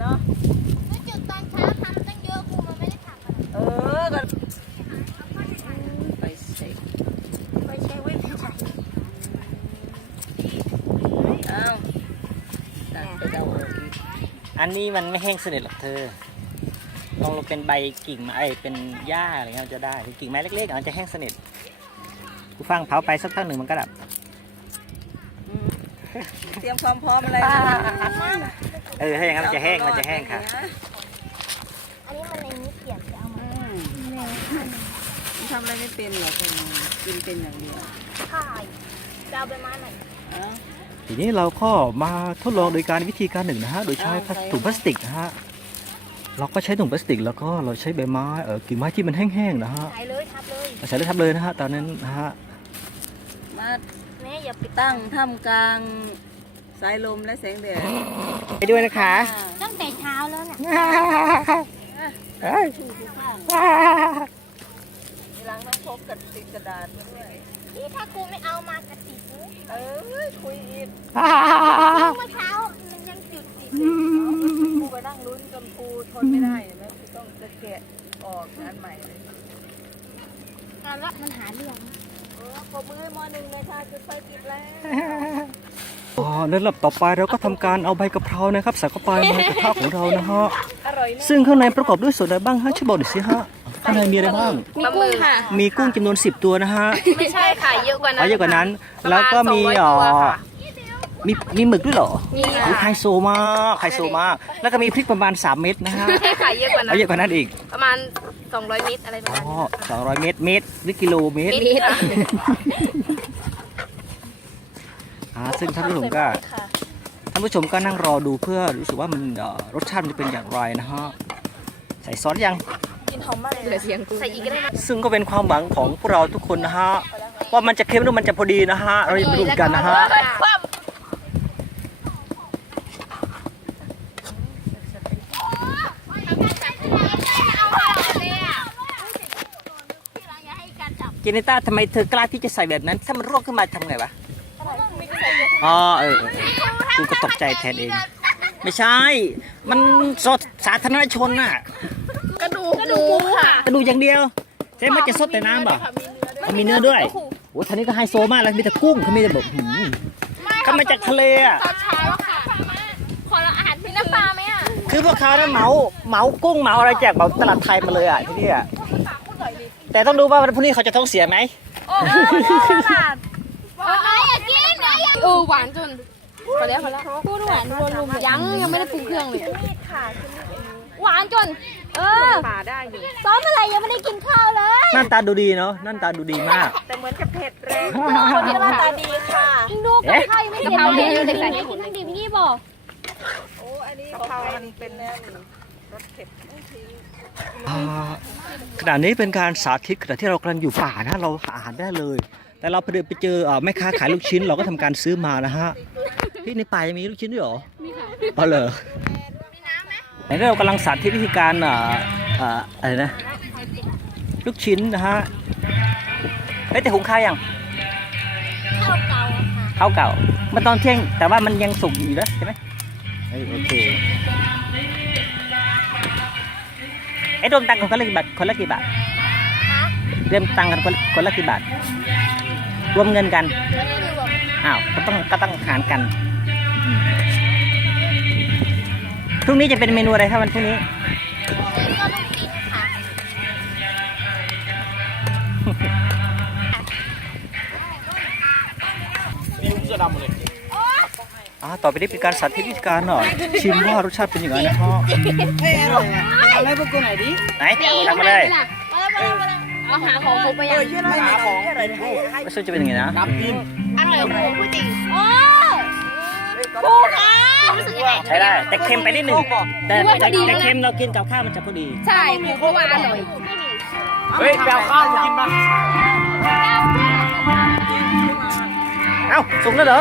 เนาะจุดตอนเช้าทำตั้งเยอะครูมันไม่ได้ทำกันไปเสก ไม่ใช่ไว้ไม่ใช่ อ้าวตัดไปเอาอันนี้มันไม่แห้งสนิทหรอกเธอลองเป็นใบกิ่งไม้เป็นหญ้าอะไรเงี้ยจะได้กิ่งไม้เล็กๆมันจะแห้งสนิทกูฟังเผาไปสักพักหนึ่งมันก็ดับเตรียมความพร้อมอะไรถ้าอย่างนั้นมันจะแห้งค่ะ อันนี้มันในนี้เปียกจะเอามาทำอะไรไม่เป็นหรอกกินเป็นอย่างเดียวถ่ายจะเอาไปมาไหนทีนี้เราก็มาทดลองโดยการวิธีการหนึ่งนะฮะโดยใช้ถุงพลาสติกนะฮะเราก็ใช้ถุงพลาสติกแล้วก็เราใช้ใบไม้กิ่งไม้ที่มันแห้งๆนะฮะใส่เลยทับเลยใส่เลยทับเลยนะฮะตอนนั้นนะฮะมาแม่อย่าไปตั้งท่ามกลางสายลมและแสงแดดไปด้วยนะคะ ตั้งแต่เช้าแล้วเนี่ยหลังต้องพกกระติกกระดาษมาด้วยนี่ถ้าครูไม่เอามากระติกคุยอีกเมื่อเช้ามันยังจุดติดครูไปนั่งลุ้นจนครูทนไม่ได้นะครูต้องจะแกะออกงานใหม่เลยแล้วมันหาเรื่องปรบมือให้มอหนึ่งเลยค่ะจุดไฟติดแล้วในลำดับต่อไปเราก็ทำการเอาใบกะเพรานะครับใส่เข้าไปในกระทะของเรานะฮะซึ่งข้างในประกอบด้วยส่วนใดบ้างฮะช่วยบอกหน่อยสิฮะข้างในมีอะไรบ้างมีกุ้งค่ะมีกุ้งจำนวน10ตัวนะฮะไม่ใช่ค่ะเยอะกว่านั้นเยอะกว่านั้นแล้วก็มีมีหมึกด้วยเหรอมีค่ะไฮโซมากแล้วก็มีพริกประมาณ3 เม็ดนะฮะใช่ค่ะเยอะกว่านั้นเยอะกว่านั้นอีกประมาณ200 เม็ดอะไรประมาณนี้200 เม็ดหรือกิโลเมตรซึ่งท่านผู้ชมก็นั่งรอดูเพื่อรู้สึกว่ามันรสชาติมันจะเป็นอย่างไรนะฮะใส่ซอสยังกินหอมมากเลยเสียงใส่อีกก็ได้ซึ่งก็เป็นความหวังของพวกเราทุกคนนะฮะว่ามันจะเค็มหรือมันจะพอดีนะฮะเราจะมาดูกันนะฮะเจเนต้าทำไมเธอกล้าที่จะใส่แบบนั้นถ้ามันร่วงขึ้นมาทำไงวะกูก็ตกใจแทนเองไม่ใช่มันสดสาธารณชนน่ะกระดูกค่ะกระดูกอย่างเดียวใช่ไหมจะสดแต่น้ำป่ะมีเนื้อด้วยโอ้ท่านี้ก็ไฮโซมากแล้วมีแต่กุ้งเขามีแต่แบบเขามาจากทะเลอ่ะตอนเช้าค่ะขออาหารมีน้ำปลาไหมอ่ะคือพวกเขาเนี่ยเหมากุ้งเหมาอะไรแจกเหมาตลาดไทยมาเลยอ่ะที่นี่อ่ะแต่ต้องดูว่าวันพรุ่งนี้เขาจะท้องเสียไหมโอ้โหอยากกินหวานจนพอแล้วพูดหวานรวมยังไม่ได้ปรุงเครื่องเลยหวานจนผ่าได้อยู่ซ้อมอะไรยังไม่ได้กินข้าวเลยหน้าตาดูดีเนาะหน้าตาดูดีมากแต่เหมือนกับเผ็ดแรงคนที่หน้าตาดีค่ะดูกับข้าวไม่เห็นเลยใส่กินทั้งดิบนี่บอกโอ้อันนี้กะเพรามันเป็นรสเผ็ดขณะนี้เป็นการสาธิตขณะที่เรากำลังอยู่ป่านะเราหาอาหารได้เลยแต่เราไปเจอแม่ค้าขายลูกชิ้นเราก็ทำการซื้อมานะฮะที่ในป่ามีลูกชิ้นด้วยหรอมีค่ะอ๋อเหรอในนี้เรากำลังสาธิตวิธีการอะไรนะลูกชิ้นนะฮะแต่หุงข้าวยังข้าวเก่าค่ะข้าวเก่ามันตอนเที่ยงแต่ว่ามันยังสุกอยู่นะใช่ไหมโอเครวมตังค์คนละกี่บาทเริ่มตังค์กันคนละกี่บาทรวมเงินกันอ้าวก็ต้องหารกันพรุ่งนี้จะเป็นเมนูอะไรครับวันพรุ่งนี้ก็ลูกชิ้นค่ะเสื้อดำเลยต่อไปนี้เป็นการสาธิตวิธีการหน่อยชิมว่ารสชาติเป็นยังไงนะครับอะไรพวกกูไหนดิไหนทำมาเลยเอาหาของครบไปยังหาของอะไรไม่ใช่จะเป็นยังไงนะน้ำจิ้มอะไรของพูดจริงโอ้ครูคะใช้ได้แต่เค็มไปนิดหนึ่งแต่เค็มเรากินกับข้าวมันจะพอดีใช่เพราะว่าอร่อยเฮ้ยแปลข้าวมากินบ้างเอ้าสุกแล้วเหรอ